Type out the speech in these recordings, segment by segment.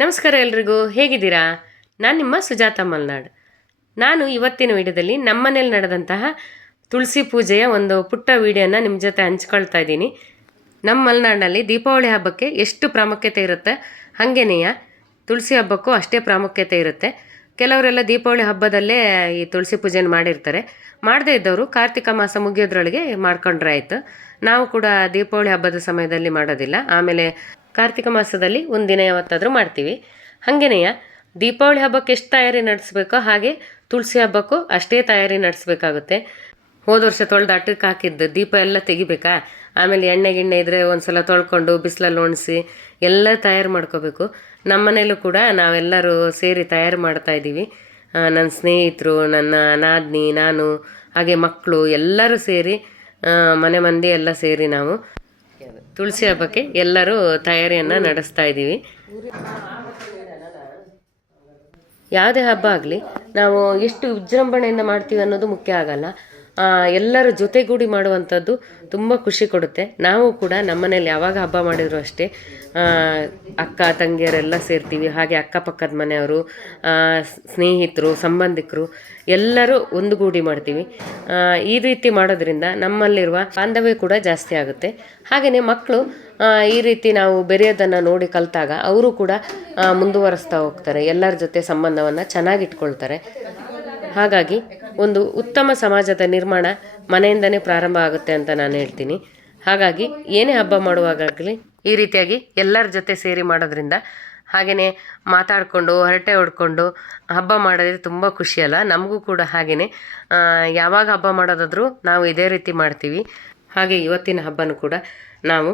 ನಮಸ್ಕಾರ ಎಲ್ರಿಗೂ, ಹೇಗಿದ್ದೀರಾ? ನಾನು ನಿಮ್ಮ ಸುಜಾತ ಮಲ್ನಾಡ್. ನಾನು ಇವತ್ತಿನ ವಿಡಿಯೋದಲ್ಲಿ ನಮ್ಮನೇಲಿ ನಡೆದಂತಹ ತುಳಸಿ ಪೂಜೆಯ ಒಂದು ಪುಟ್ಟ ವಿಡಿಯೋನ ನಿಮ್ಮ ಜೊತೆ ಹಂಚ್ಕೊಳ್ತಾ ಇದ್ದೀನಿ. ನಮ್ಮ ಮಲೆನಾಡಿನಲ್ಲಿ ದೀಪಾವಳಿ ಹಬ್ಬಕ್ಕೆ ಎಷ್ಟು ಪ್ರಾಮುಖ್ಯತೆ ಇರುತ್ತೆ ಹಾಗೇನೆಯ ತುಳಸಿ ಹಬ್ಬಕ್ಕೂ ಅಷ್ಟೇ ಪ್ರಾಮುಖ್ಯತೆ ಇರುತ್ತೆ. ಕೆಲವರೆಲ್ಲ ದೀಪಾವಳಿ ಹಬ್ಬದಲ್ಲೇ ಈ ತುಳಸಿ ಪೂಜೆನ ಮಾಡಿರ್ತಾರೆ. ಮಾಡದೇ ಇದ್ದವರು ಕಾರ್ತಿಕ ಮಾಸ ಮುಗಿಯೋದ್ರೊಳಗೆ ಮಾಡ್ಕೊಂಡ್ರೆ ಆಯಿತು. ನಾವು ಕೂಡ ದೀಪಾವಳಿ ಹಬ್ಬದ ಸಮಯದಲ್ಲಿ ಮಾಡೋದಿಲ್ಲ. ಆಮೇಲೆ ಕಾರ್ತಿಕ ಮಾಸದಲ್ಲಿ ಒಂದು ದಿನ ಯಾವತ್ತಾದರೂ ಮಾಡ್ತೀವಿ. ಹಾಗೆಯೇ ದೀಪಾವಳಿ ಹಬ್ಬಕ್ಕೆ ಎಷ್ಟು ತಯಾರಿ ನಡೆಸಬೇಕೋ ಹಾಗೆ ತುಳಸಿ ಹಬ್ಬಕ್ಕೂ ಅಷ್ಟೇ ತಯಾರಿ ನಡೆಸಬೇಕಾಗುತ್ತೆ. ಹೋದ ವರ್ಷ ತೊಳೆದು ಅಟ್ಟಕ್ಕೆ ಹಾಕಿದ್ದು, ದೀಪ ಎಲ್ಲ ತೆಗಿಬೇಕಾ? ಆಮೇಲೆ ಎಣ್ಣೆ ಗಿಣ್ಣೆ ಇದ್ದರೆ ಒಂದು ಸಲ ತೊಳ್ಕೊಂಡು ಬಿಸಿಲಲ್ಲಿ ಒಣಸಿ ಎಲ್ಲ ತಯಾರು ಮಾಡ್ಕೋಬೇಕು. ನಮ್ಮ ಮನೇಲೂ ಕೂಡ ನಾವೆಲ್ಲರೂ ಸೇರಿ ತಯಾರು ಮಾಡ್ತಾ ಇದ್ದೀವಿ. ನನ್ನ ಸ್ನೇಹಿತರು, ನನ್ನ ನಾದ್ನಿ, ನಾನು, ಹಾಗೆ ಮಕ್ಕಳು ಎಲ್ಲರೂ ಸೇರಿ ಮನೆ ಮಂದಿ ಎಲ್ಲ ಸೇರಿ ನಾವು ತುಳಸಿ ಹಬ್ಬಕ್ಕೆ ಎಲ್ಲರೂ ತಯಾರಿಯನ್ನು ನಡೆಸ್ತಾ ಇದ್ದೀವಿ. ಯಾವುದೇ ಹಬ್ಬ ಆಗಲಿ, ನಾವು ಎಷ್ಟು ವಿಜೃಂಭಣೆಯಿಂದ ಮಾಡ್ತೀವಿ ಅನ್ನೋದು ಮುಖ್ಯ ಆಗಲ್ಲ. ಎಲ್ಲರ ಜೊತೆಗೂಡಿ ಮಾಡುವಂಥದ್ದು ತುಂಬ ಖುಷಿ ಕೊಡುತ್ತೆ. ನಾವು ಕೂಡ ನಮ್ಮನೇಲಿ ಯಾವಾಗ ಹಬ್ಬ ಮಾಡಿದ್ರು ಅಷ್ಟೇ ಅಕ್ಕ, ತಂಗಿಯರೆಲ್ಲ ಸೇರ್ತೀವಿ. ಹಾಗೆ ಅಕ್ಕಪಕ್ಕದ ಮನೆಯವರು ಸ್ನೇಹಿತರು, ಸಂಬಂಧಿಕರು ಎಲ್ಲರೂ ಒಂದುಗೂಡಿ ಮಾಡ್ತೀವಿ. ಈ ರೀತಿ ಮಾಡೋದ್ರಿಂದ ನಮ್ಮಲ್ಲಿರುವ ಬಾಂಧವ್ಯ ಕೂಡ ಜಾಸ್ತಿ ಆಗುತ್ತೆ. ಹಾಗೆಯೇ ಮಕ್ಕಳು ಈ ರೀತಿ ನಾವು ಬೆರೆಯೋದನ್ನು ನೋಡಿ ಕಲಿತಾಗ ಅವರು ಕೂಡ ಮುಂದುವರಿಸ್ತಾ ಹೋಗ್ತಾರೆ. ಎಲ್ಲರ ಜೊತೆ ಸಂಬಂಧವನ್ನು ಚೆನ್ನಾಗಿಟ್ಕೊಳ್ತಾರೆ. ಹಾಗಾಗಿ ಒಂದು ಉತ್ತಮ ಸಮಾಜದ ನಿರ್ಮಾಣ ಮನೆಯಿಂದನೇ ಪ್ರಾರಂಭ ಆಗುತ್ತೆ ಅಂತ ನಾನು ಹೇಳ್ತೀನಿ. ಹಾಗಾಗಿ ಏನೇ ಹಬ್ಬ ಮಾಡುವಾಗಲಿ ಈ ರೀತಿಯಾಗಿ ಎಲ್ಲರ ಜೊತೆ ಸೇರಿ ಮಾಡೋದ್ರಿಂದ ಹಾಗೆಯೇ ಮಾತಾಡಿಕೊಂಡು, ಹರಟೆ ಹೊಡ್ಕೊಂಡು ಹಬ್ಬ ಮಾಡೋದ್ರೆ ತುಂಬ ಖುಷಿಯಲ್ಲ ನಮಗೂ ಕೂಡ ಹಾಗೆಯೇ ಯಾವಾಗ ಹಬ್ಬ ಮಾಡೋದಾದರೂ ನಾವು ಇದೇ ರೀತಿ ಮಾಡ್ತೀವಿ. ಹಾಗೆ ಇವತ್ತಿನ ಹಬ್ಬನೂ ಕೂಡ ನಾವು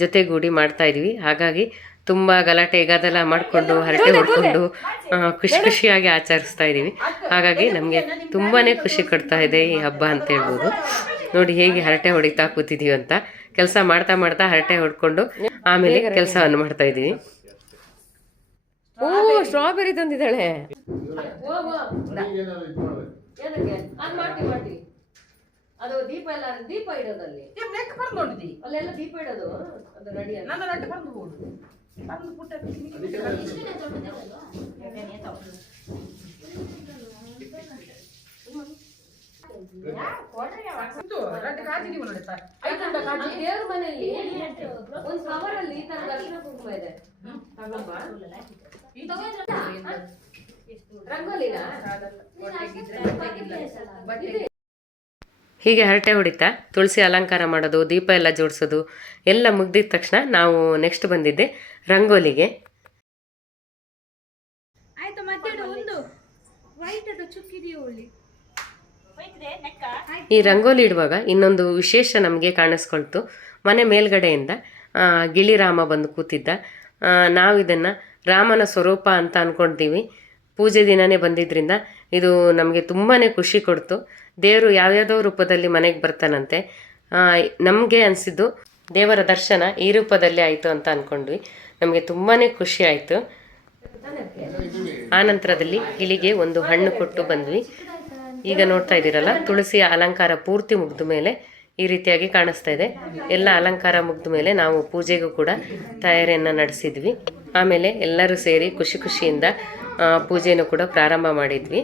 ಜೊತೆಗೂಡಿ ಮಾಡ್ತಾ ಇದ್ವಿ. ಹಾಗಾಗಿ ತುಂಬ ಗಲಾಟೆ ಗದಲ ಮಾಡಿಕೊಂಡು ಹರಟೆ ಹೊಡ್ಕೊಂಡು ಖುಷಿ ಖುಷಿಯಾಗಿ ಆಚರಿಸ್ತಾ ಇದ್ದೀವಿ. ಹಾಗಾಗಿ ನಮಗೆ ತುಂಬಾ ಖುಷಿ ಕೊಡ್ತಾ ಇದೆ ಈ ಹಬ್ಬ ಅಂತ ಹೇಳ್ಬೋದು. ನೋಡಿ ಹೇಗೆ ಹರಟೆ ಹೊಡಿತಾ ಕೂತಿದ್ದೀವಿ ಅಂತ. ಕೆಲಸ ಮಾಡ್ತಾ ಮಾಡ್ತಾ ಹರಟೆ ಹೊಡ್ಕೊಂಡು ಆಮೇಲೆ ಕೆಲಸವನ್ನು ಮಾಡ್ತಾ ಇದ್ದೀವಿ. ಓ ಸ್ಟ್ರಾಬೆರಿ ತಂದಿದ್ದಾಳೆ. ಅದು ದೀಪ ಎಲ್ಲ ದೀಪ ಇಡೋದಲ್ಲಿ. ನೆಕ್ ಬರ್ದೊಂಡಿದಿ ಅಲ್ಲೆಲ್ಲ ದೀಪ ಇಡೋದು? ಅದು ರೆಡಿ ಬರ್ದು ಪುಟ್ಟ ರಟ್ಟು ಕಾಜಿ ನೀವು ನೋಡಿ ಸರ್ ಐದುಂಡ ಕಾಜಿ ದೇವ್ರ ಮನೆಯಲ್ಲಿ ಒಂದ್ ಕವರ್ ಅಲ್ಲಿ. ಈ ತರ ದರ್ಶನ ಕುಂಕುಮ ಇದೆ ತಗೊಂಬ ರಂಗೋಲಿನ ಹೀಗೆ ಹರಟೆ ಹೊಡಿತಾ ತುಳಸಿ ಅಲಂಕಾರ ಮಾಡೋದು ದೀಪ ಎಲ್ಲ ಜೋಡಿಸೋದು ಎಲ್ಲ ಮುಗ್ದಿದ ತಕ್ಷಣ ನಾವು ನೆಕ್ಸ್ಟ್ ಬಂದಿದ್ದೆ ರಂಗೋಲಿಗೆ. ಈ ರಂಗೋಲಿ ಇಡುವಾಗ ಇನ್ನೊಂದು ವಿಶೇಷ ನಮಗೆ ಕಾಣಿಸ್ಕೊಳ್ತು. ಮನೆ ಮೇಲ್ಗಡೆಯಿಂದ ಗಿಳಿರಾಮ ಬಂದು ಕೂತಿದ್ದ. ನಾವು ಇದನ್ನು ರಾಮನ ಸ್ವರೂಪ ಅಂತ ಅಂದ್ಕೊಳ್ತೀವಿ ಪೂಜೆ ದಿನನೇ ಬಂದಿದ್ದರಿಂದ ಇದು ನಮಗೆ ತುಂಬಾ ಖುಷಿ ಕೊಡ್ತು. ದೇವರು ಯಾವ್ಯಾವುದೋ ರೂಪದಲ್ಲಿ ಮನೆಗೆ ಬರ್ತಾನಂತೆ. ನಮಗೆ ಅನಿಸಿದ್ದು ದೇವರ ದರ್ಶನ ಈ ರೂಪದಲ್ಲಿ ಆಯಿತು ಅಂತ ಅಂದ್ಕೊಂಡ್ವಿ ನಮಗೆ ತುಂಬಾ ಖುಷಿ ಆಯಿತು. ಆನಂತರದಲ್ಲಿ ಇಲ್ಲಿಗೆ ಒಂದು ಹಣ್ಣು ಕೊಟ್ಟು ಬಂದ್ವಿ. ಈಗ ನೋಡ್ತಾ ಇದ್ದೀರಲ್ಲ, ತುಳಸಿಯ ಅಲಂಕಾರ ಪೂರ್ತಿ ಮುಗಿದ ಮೇಲೆ ಈ ರೀತಿಯಾಗಿ ಕಾಣಿಸ್ತಾ ಇದೆ. ಎಲ್ಲ ಅಲಂಕಾರ ಮುಗಿದ ಮೇಲೆ ನಾವು ಪೂಜೆಗೂ ಕೂಡ ತಯಾರಿಯನ್ನು ನಡೆಸಿದ್ವಿ. ಆಮೇಲೆ ಎಲ್ಲರೂ ಸೇರಿ ಖುಷಿ ಖುಷಿಯಿಂದ ಪೂಜೆಯನ್ನು ಕೂಡ ಪ್ರಾರಂಭ ಮಾಡಿದ್ವಿ.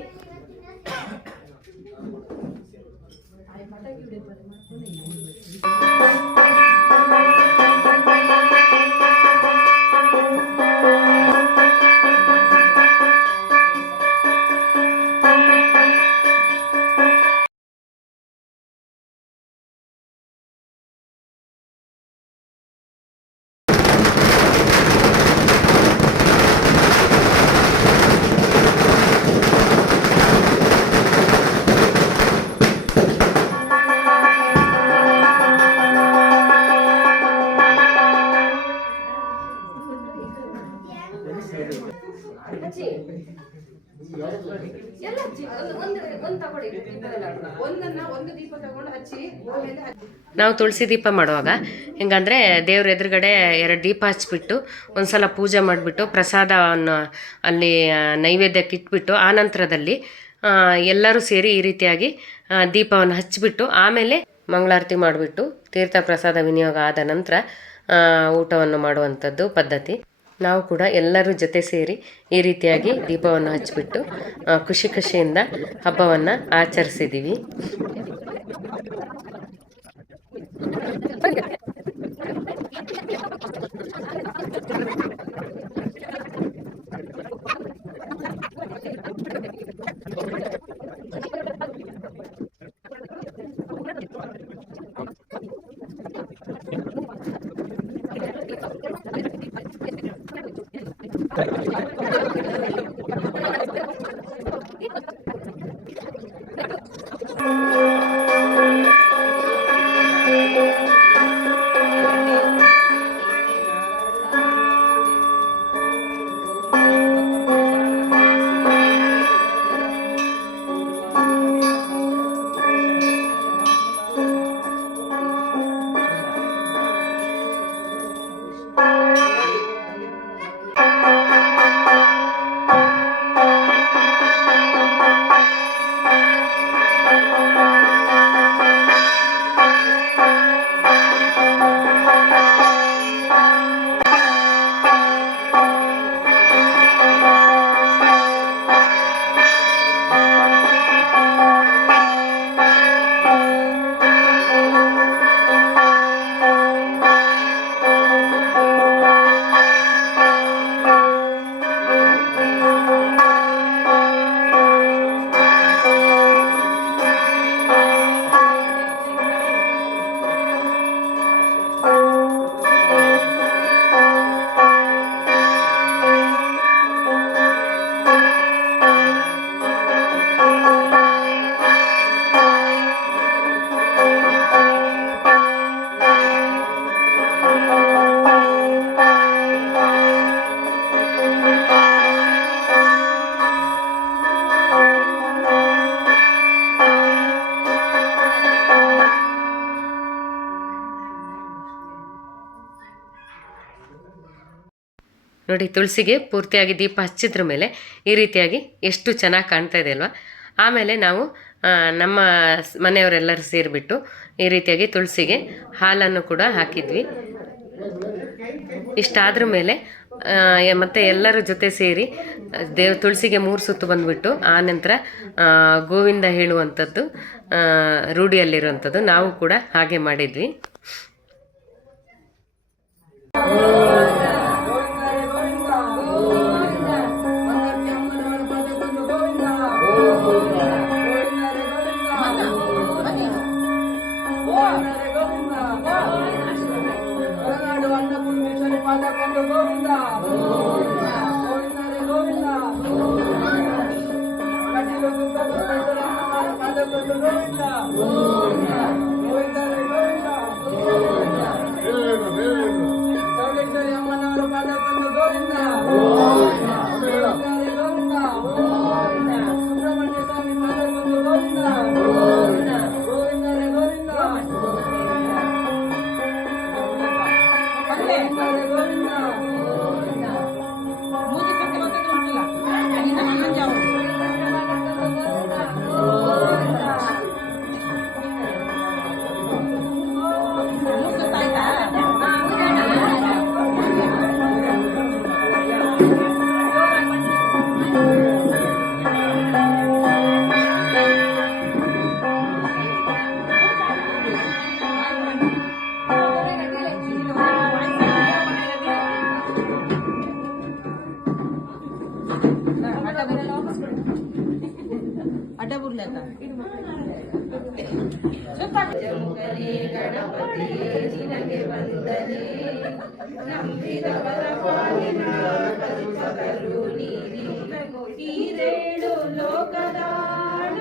ಒಂದನ್ನ ಒಂದು ದೀಪ ತಗೊಂಡು ಹಚ್ಚಿ ಆಮೇಲೆ ನಾವು ತುಳಸಿ ದೀಪ ಮಾಡುವಾಗ ಹೆಂಗಂದರೆ ದೇವ್ರ ಎದುರುಗಡೆ ಎರಡು ದೀಪ ಹಚ್ಬಿಟ್ಟು ಒಂದ್ಸಲ ಪೂಜೆ ಮಾಡಿಬಿಟ್ಟು ಪ್ರಸಾದವನ್ನು ಅಲ್ಲಿ ನೈವೇದ್ಯಕ್ಕೆ ಇಟ್ಬಿಟ್ಟು ಆ ನಂತರದಲ್ಲಿ ಎಲ್ಲರೂ ಸೇರಿ ಈ ರೀತಿಯಾಗಿ ದೀಪವನ್ನು ಹಚ್ಚಿಬಿಟ್ಟು ಆಮೇಲೆ ಮಂಗಳಾರತಿ ಮಾಡಿಬಿಟ್ಟು ತೀರ್ಥ ಪ್ರಸಾದ ವಿನಿಯೋಗ ಆದ ನಂತರ ಊಟವನ್ನು ಮಾಡುವಂಥದ್ದು ಪದ್ಧತಿ. ನಾವು ಕೂಡ ಎಲ್ಲರೂ ಜೊತೆ ಸೇರಿ ಈ ರೀತಿಯಾಗಿ ದೀಪವನ್ನು ಹಚ್ಚಿಬಿಟ್ಟು ಖುಷಿ ಖುಷಿಯಿಂದ ಹಬ್ಬವನ್ನು ಆಚರಿಸಿದ್ದೀವಿ ನೋಡಿ ತುಳಸಿಗೆ ಪೂರ್ತಿಯಾಗಿ ದೀಪ ಹಚ್ಚಿದ್ರ ಮೇಲೆ ಈ ರೀತಿಯಾಗಿ ಎಷ್ಟು ಚೆನ್ನಾಗಿ ಕಾಣ್ತಾ ಇದೆ ಅಲ್ವಾ? ಆಮೇಲೆ ನಾವು ನಮ್ಮ ಮನೆಯವರೆಲ್ಲರೂ ಸೇರಿಬಿಟ್ಟು ಈ ರೀತಿಯಾಗಿ ತುಳಸಿಗೆ ಹಾಲನ್ನು ಕೂಡ ಹಾಕಿದ್ವಿ. ಇಷ್ಟಾದ್ರ ಮೇಲೆ ಮತ್ತು ಎಲ್ಲರ ಜೊತೆ ಸೇರಿ, ದೇವ್, ತುಳಸಿಗೆ ಮೂರು ಸುತ್ತು ಬಂದುಬಿಟ್ಟು ಆ ನಂತರ ಗೋವಿಂದ ಹೇಳುವಂಥದ್ದು ರೂಢಿಯಲ್ಲಿರುವಂಥದ್ದು ನಾವು ಕೂಡ ಹಾಗೆ ಮಾಡಿದ್ವಿ. ಅಡ್ಡ ಬಿಡ್ಲಕ್ಕ ಈರೇಳು ಲೋಕದಾಳು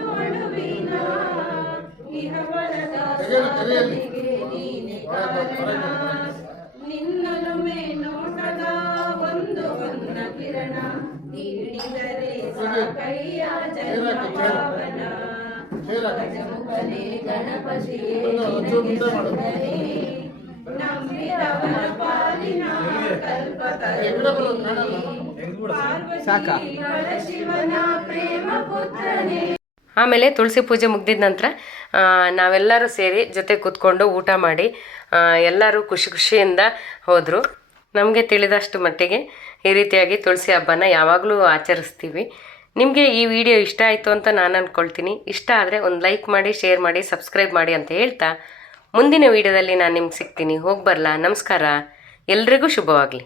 ಅಣುವಿನ ಇಹವನದ ಸಾಧನೆಗೆ ನೀನೆ ಕಾರಣ ನಿನ್ನಲುಮೆ ನೋಟದ ಒಂದು ಹೊನ್ನ ಕಿರಣ ನೀಡಿದರೆ ಸಾಕಯ್ಯ ಜನ್ಮ ಪಾವನ ಗಜಮುಖನೇ ಗಣಪತಿಯೇ ನಿನಗೆ ವಂದನೆ. ನಂಬಿದವರ ಪಾಲಿನ ಕಲ್ಪತರುಣಿ. ಪಾರ್ವತಿ ಶಿವನ ಪ್ರೇಮ ಪುತ್ರನೇ ಆಮೇಲೆ ತುಳಸಿ ಪೂಜೆ ಮುಗ್ದಿದ ನಂತರ ನಾವೆಲ್ಲರೂ ಸೇರಿ ಜೊತೆ ಕೂತ್ಕೊಂಡು ಊಟ ಮಾಡಿ ಎಲ್ಲರೂ ಖುಷಿ ಖುಷಿಯಿಂದ ಹೋದರು. ನಮಗೆ ತಿಳಿದಷ್ಟು ಮಟ್ಟಿಗೆ ಈ ರೀತಿಯಾಗಿ ತುಳಸಿ ಹಬ್ಬನ ಯಾವಾಗಲೂ ಆಚರಿಸ್ತೀವಿ. ನಿಮಗೆ ಈ ವಿಡಿಯೋ ಇಷ್ಟ ಆಯಿತು ಅಂತ ನಾನು ಅಂದ್ಕೊಳ್ತೀನಿ ಇಷ್ಟ ಆದರೆ ಒಂದು ಲೈಕ್ ಮಾಡಿ, ಶೇರ್ ಮಾಡಿ, ಸಬ್ಸ್ಕ್ರೈಬ್ ಮಾಡಿ ಅಂತ ಹೇಳ್ತಾ ಮುಂದಿನ ವಿಡಿಯೋದಲ್ಲಿ ನಾನು ನಿಮ್ಗೆ ಸಿಗ್ತೀನಿ. ಹೋಗಿ ಬರಲಾ? ನಮಸ್ಕಾರ. ಎಲ್ರಿಗೂ ಶುಭವಾಗಲಿ.